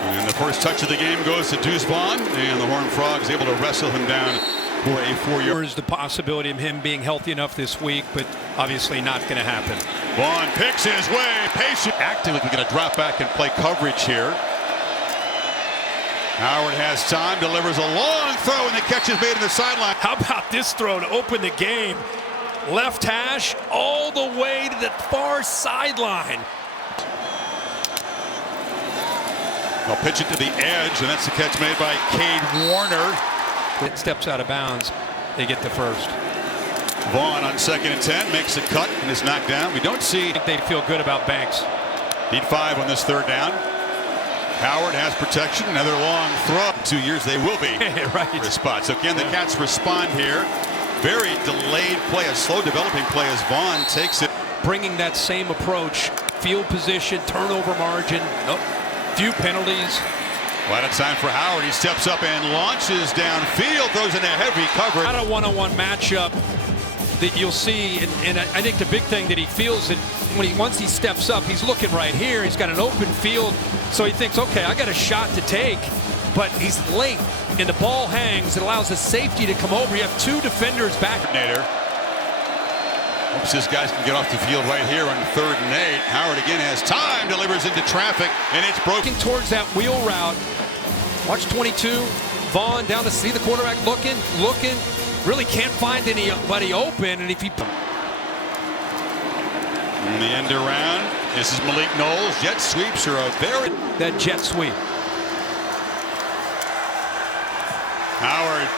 And the first touch of the game goes to Deuce Vaughn, and the Horned Frogs able to wrestle him down for a 4-yard. There's the possibility of him being healthy enough this week, but obviously not going to happen. Vaughn picks his way, patient. Actively going to drop back and play coverage here. Howard has time, delivers a long throw, and the catch is made in the sideline. How about this throw to open the game? Left hash all the way to the far sideline. They'll pitch it to the edge, and that's the catch made by Cade Warner. It steps out of bounds. They get the first. Vaughn on 2nd and 10 makes a cut and is knocked down. We don't see. I think they feel good about Banks. Need 5 on this 3rd down. Howard has protection. Another long throw. 2 years they will be right. For spot. So again, the Cats respond here. Very delayed play, a slow developing play as Vaughn takes it. Bringing that same approach, field position, turnover margin, few penalties. A lot of time for Howard. He steps up and launches downfield, throws in a heavy cover. Not a one-on-one matchup that you'll see, and I think the big thing that he feels that once he steps up, he's looking right here. He's got an open field, so he thinks, okay, I got a shot to take, but he's late, and the ball hangs. It allows the safety to come over. You have 2 defenders back. Hopes his guys can get off the field right here on 3rd and 8. Howard again has time, delivers into traffic, and it's broken. Towards that wheel route. Watch 22. Vaughn down to see the quarterback looking. Really can't find anybody open, and if he. In the end around, this is Malik Knowles. Jet sweeps are a very. That jet sweep. Howard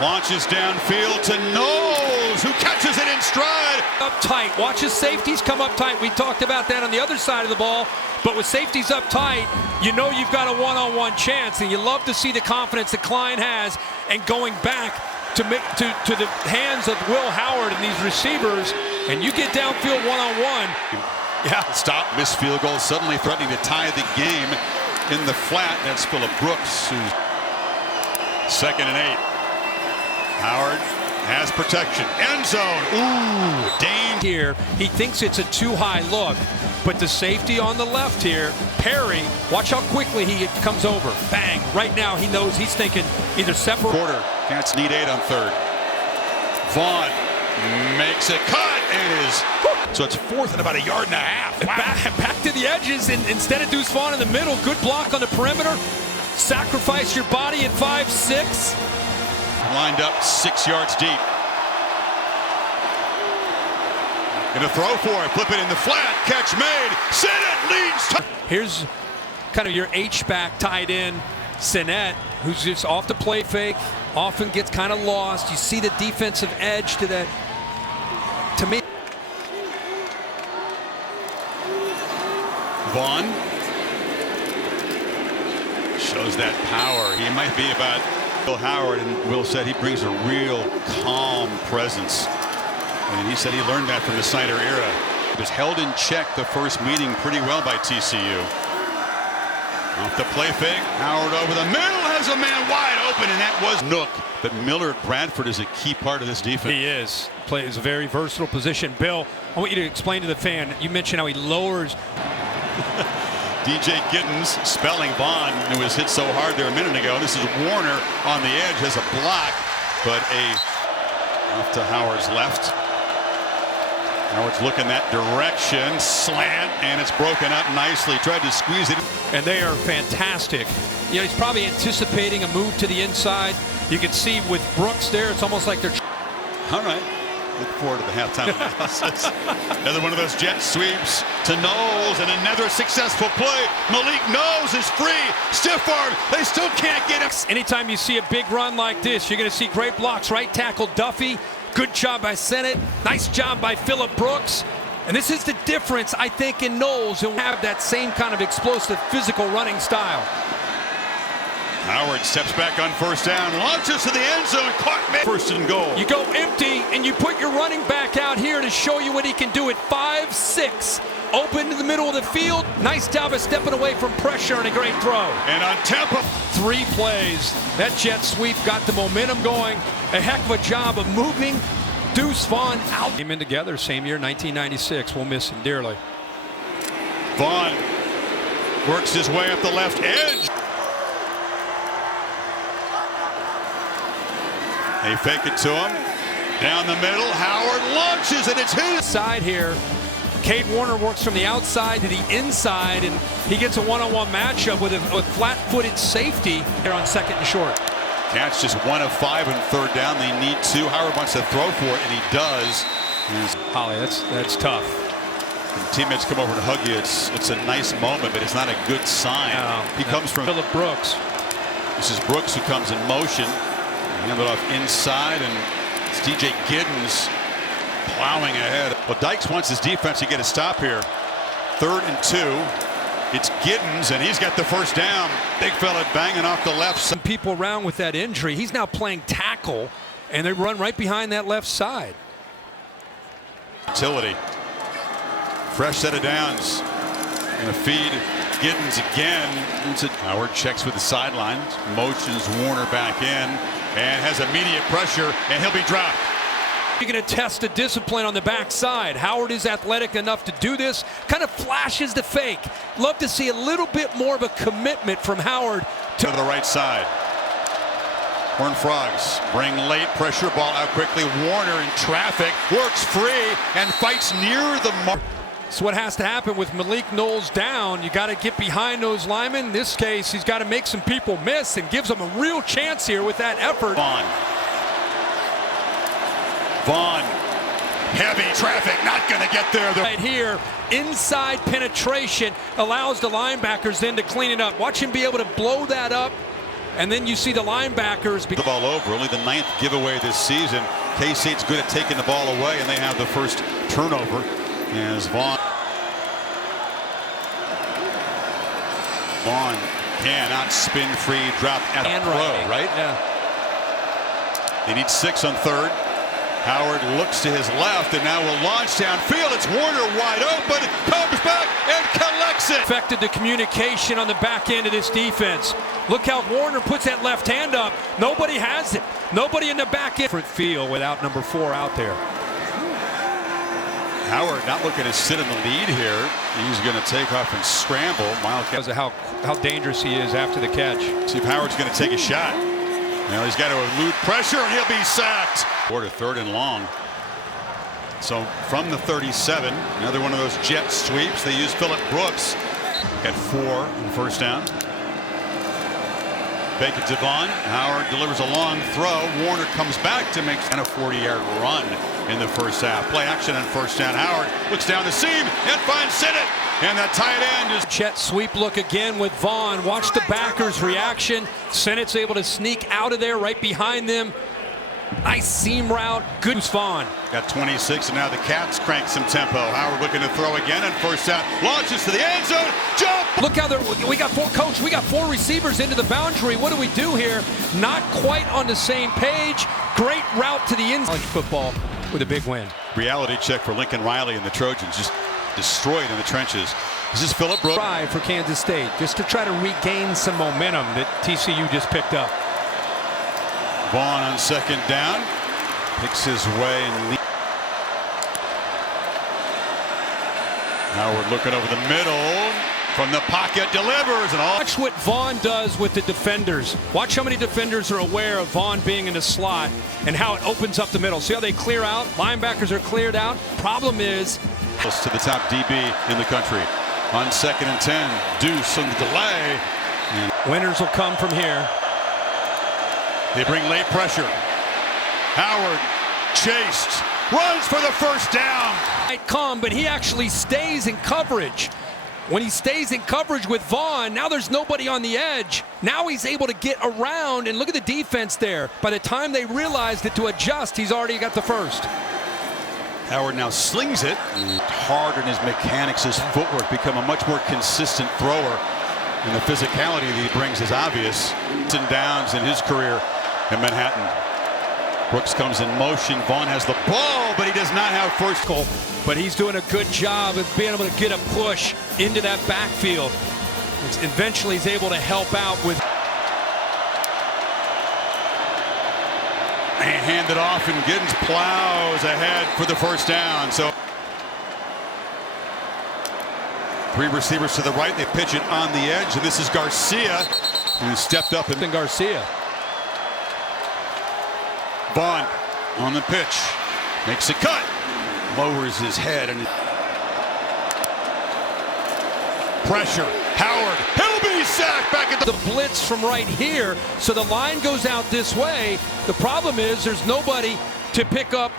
launches downfield to Knowles, who catches it in stride. Up tight. Watch his safeties come up tight. We talked about that on the other side of the ball. But with safeties up tight, you know you've got a one-on-one chance, and you love to see the confidence that Klein has, and going back to the hands of Will Howard and these receivers, and you get downfield one-on-one. Yeah, stop, missed field goal, suddenly threatening to tie the game in the flat. That's Phillip Brooks, who's 2nd and 8. Howard has protection. End zone. Ooh, Dane. Here, he thinks it's a too high look, but the safety on the left here, Perry, watch how quickly he comes over. Bang. Right now, he knows he's thinking either separate. Quarter. Cats need 8 on 3rd. Vaughn makes a cut and is. So it's 4th and about 1.5 yards. Wow. Back to the edges, and instead of Deuce Vaughn in the middle, good block on the perimeter. Sacrifice your body at 5'6". Lined up 6 yards deep. Gonna throw for it, flip it in the flat, catch made, Sinnett leads. Here's kind of your H-back tied in, Sinnett, who's just off the play fake, often gets kind of lost. You see the defensive edge to that, to me. Vaughn shows that power. He might be about Will Howard, and Will said he brings a real calm presence. And he said he learned that from the Snyder era. He was held in check the first meeting pretty well by TCU. Off the play fake, Howard over the middle, has a man wide open, and that was Nook. But Millard Bradford is a key part of this defense. He is. Plays a very versatile position. Bill, I want you to explain to the fan, you mentioned how he lowers. DJ Giddens spelling Vaughn, who was hit so hard there a minute ago. This is Warner on the edge, has a block, but off to Howard's left. Howard's looking that direction, slant, and it's broken up nicely. Tried to squeeze it. And they are fantastic. You know, he's probably anticipating a move to the inside. You can see with Brooks there, it's almost like they're. All right. Look forward to the halftime analysis. Another one of those jet sweeps to Knowles, and another successful play. Malik Knowles is free. Stiff arm. They still can't get him. Anytime you see a big run like this, you're going to see great blocks. Right tackle Duffy. Good job by Sinnett. Nice job by Phillip Brooks. And this is the difference, I think, in Knowles, who have that same kind of explosive physical running style. Howard steps back on 1st down, launches to the end zone, caught mid. 1st and goal. You go empty, and you put your running back out here to show you what he can do at 5'6". Open to the middle of the field. Nice job of stepping away from pressure and a great throw. And on tempo. 3 plays. That jet sweep got the momentum going. A heck of a job of moving Deuce Vaughn out. Came in together same year, 1996. We'll miss him dearly. Vaughn works his way up the left edge. They fake it to him. Down the middle, Howard launches, and it's his. Side here, Cade Warner works from the outside to the inside, and he gets a one-on-one matchup with a flat-footed safety here on second and short. Catch just 1 of 5 on third down. They need 2. Howard wants to throw for it, and he does. Holly, that's tough. When teammates come over to hug you, it's a nice moment, but it's not a good sign. No, he comes from Phillip Brooks. This is Brooks who comes in motion. Hand it off inside, and it's DJ Giddens plowing ahead. Well, Dykes wants his defense to get a stop here. 3rd and 2. It's Giddens, and he's got the first down. Big fella banging off the left side. Some people around with that injury. He's now playing tackle, and they run right behind that left side. Utility. Fresh set of downs. Gonna feed Giddens again. Howard checks with the sidelines. Motions Warner back in, and has immediate pressure, and he'll be dropped. You're going to test the discipline on the backside. Howard is athletic enough to do this. Kind of flashes the fake. Love to see a little bit more of a commitment from Howard to the right side. Horned Frogs bring late pressure ball out quickly. Warner in traffic, works free and fights near the mark. That's what has to happen with Malik Knowles down. You got to get behind those linemen. In this case, he's got to make some people miss and gives them a real chance here with that effort. Vaughn, heavy traffic, not going to get there. Right here, inside penetration allows the linebackers then to clean it up. Watch him be able to blow that up, and then you see the linebackers. The ball over, only the 9th giveaway this season. K-State's good at taking the ball away, and they have the first turnover as Vaughn cannot spin free, drop at the throw, right? Yeah. They need 6 on 3rd. Howard looks to his left and now will launch downfield. It's Warner wide open, comes back and collects it. Affected the communication on the back end of this defense. Look how Warner puts that left hand up. Nobody has it. Nobody in the back end. Different feel without number 4 out there. Howard not looking to sit in the lead here. He's going to take off and scramble. Because of how dangerous he is after the catch. See if Howard's going to take a shot. Now he's got to elude pressure, and he'll be sacked. Quarter 3rd and long. So from the 37, another one of those jet sweeps. They use Phillip Brooks. Got 4 on the first down. Fake it to Vaughn. Howard delivers a long throw. Warner comes back to make a 40-yard run in the first half. Play action on first down. Howard looks down the seam and finds Sinnott. And that tight end is Chet sweep look again with Vaughn. Watch the backers' reaction. Sinnott's able to sneak out of there right behind them. Nice seam route. Good Vaughn. Got 26, and now the Cats crank some tempo. Howard looking to throw again, and first down. Launches to the end zone. Jump! Look how we got 4 coach. We got 4 receivers into the boundary. What do we do here? Not quite on the same page. Great route to the end. College football with a big win. Reality check for Lincoln Riley and the Trojans. Just destroyed in the trenches. This is Phillip Brooks. Try for Kansas State just to try to regain some momentum that TCU just picked up. Vaughn on second down. Picks his way and Howard looking over the middle. From the pocket, delivers. And all. Watch what Vaughn does with the defenders. Watch how many defenders are aware of Vaughn being in the slot and how it opens up the middle. See how they clear out? Linebackers are cleared out. Problem is, to the top DB in the country. On 2nd and 10, Deuce on the delay. And winners will come from here. They bring late pressure. Howard chased, runs for the first down. Might come, but he actually stays in coverage. When he stays in coverage with Vaughn, now there's nobody on the edge. Now he's able to get around, and look at the defense there. By the time they realized it to adjust, he's already got the first. Howard now slings it. Hard in his mechanics, his footwork, become a much more consistent thrower. And the physicality that he brings is obvious. And downs in his career in Manhattan. Brooks comes in motion. Vaughn has the ball, but he does not have first goal. But he's doing a good job of being able to get a push into that backfield. Eventually he's able to help out with. And hand it off, and Giddens plows ahead for the first down. So 3 receivers to the right. They pitch it on the edge, and this is Garcia, who stepped up. And Garcia. Vaughn on the pitch. Makes a cut. Lowers his head and pressure. Howard. He'll be sacked back at the blitz from right here. So the line goes out this way. The problem is there's nobody to pick up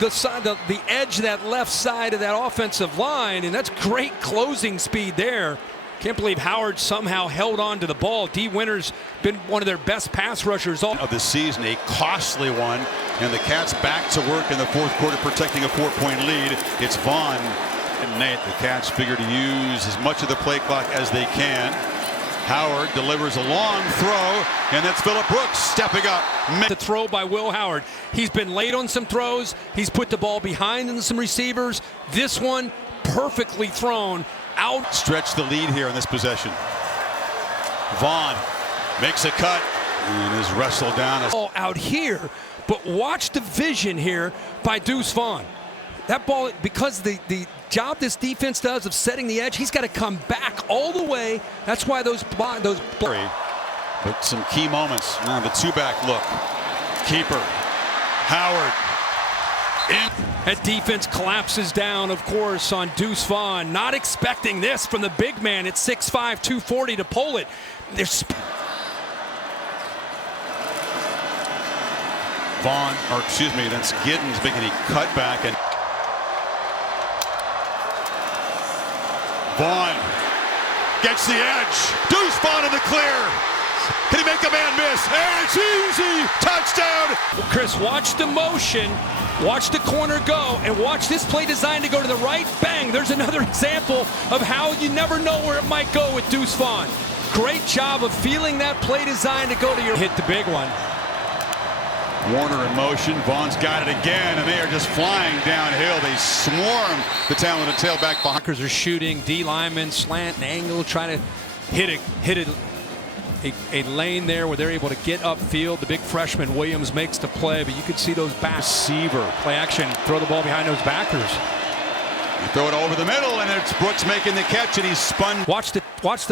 the side, the edge of that left side of that offensive line, and that's great closing speed there. Can't believe Howard somehow held on to the ball. D. Winter's been one of their best pass rushers all of the season, a costly one, and the Cats back to work in the fourth quarter, protecting a 4-point lead. It's Vaughn and Nate. The Cats figure to use as much of the play clock as they can. Howard delivers a long throw, and that's Phillip Brooks stepping up. The throw by Will Howard. He's been late on some throws. He's put the ball behind some receivers. This one perfectly thrown out. Stretch the lead here in this possession. Vaughn makes a cut and is wrestled down. Ball out here, but watch the vision here by Deuce Vaughn. That ball, because the job this defense does of setting the edge, he's got to come back all the way. That's why those. But some key moments. Now the two-back look. Keeper. Howard. That defense collapses down, of course, on Deuce Vaughn. Not expecting this from the big man at 6'5", 240 to pull it. Vaughn, or excuse me, that's Giddens making a cutback, and Vaughn gets the edge. Deuce Vaughn in the clear. Can he make a man miss? And it's easy. Touchdown. Chris, watch the motion. Watch the corner go, and watch this play designed to go to the right. Bang, there's another example of how you never know where it might go with Deuce Vaughn. Great job of feeling that play designed to go to your hit the big one. Warner in motion. Vaughn's got it again, and they are just flying downhill. They swarm the talented tailback behind. Blockers are shooting, D linemen, slant and angle, trying to hit a lane there where they're able to get upfield. The big freshman Williams makes the play, but you could see those back receiver play action, throw the ball behind those backers. You throw it over the middle, and it's Brooks making the catch, and he's spun. Watch the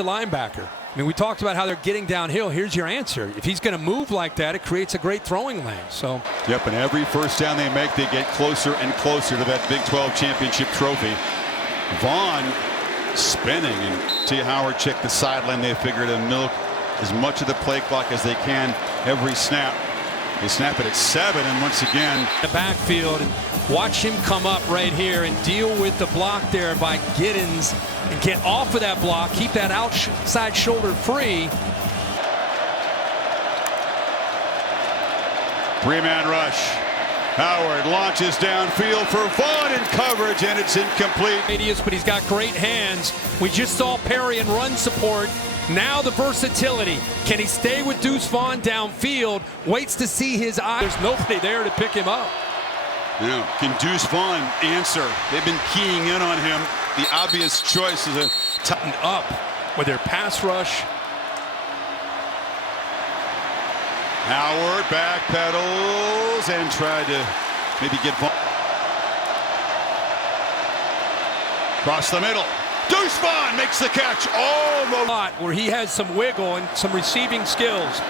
linebacker. I mean, we talked about how they're getting downhill. Here's your answer. If he's going to move like that, it creates a great throwing lane. So. Yep, and every first down they make, they get closer and closer to that Big 12 championship trophy. Vaughn spinning, and T. Howard checked the sideline. They figure to milk as much of the play clock as they can every snap. They snap it at 7, and once again the backfield, and watch him come up right here and deal with the block there by Giddens and get off of that block, keep that outside shoulder free. Three-man rush. Howard launches downfield for Vaughn in coverage, and it's incomplete. But he's got great hands. We just saw Perry in run support. Now the versatility. Can he stay with Deuce Vaughn downfield? Waits to see his eye. There's nobody there to pick him up. Yeah. Can Deuce Vaughn answer? They've been keying in on him. The obvious choice is a tighten up with their pass rush. Howard backpedals and tried to maybe get Vaughn. Across the middle. Deuce Vaughn makes the catch. Almost. Where he has some wiggle and some receiving skills.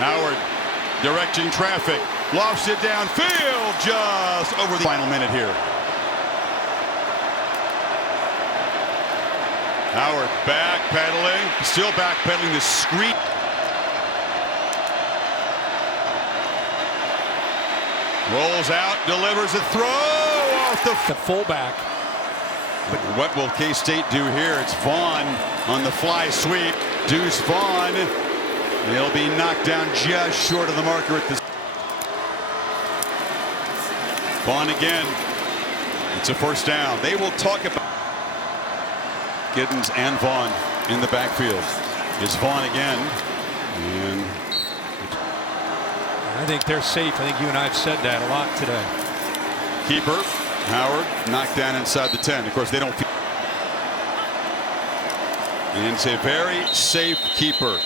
Howard directing traffic. Lofts it downfield just over the final minute here. Howard backpedaling. Still backpedaling the screen. Rolls out, delivers a throw off the fullback. But what will K-State do here? It's Vaughn on the fly sweep. Deuce Vaughn. He'll be knocked down just short of the marker at this. Vaughn again. It's a first down. They will talk about Giddens and Vaughn in the backfield. It's Vaughn again. And I think they're safe. I think you and I have said that a lot today. Keeper. Howard knocked down inside the 10. Of course, they don't. And it's a very safe keeper.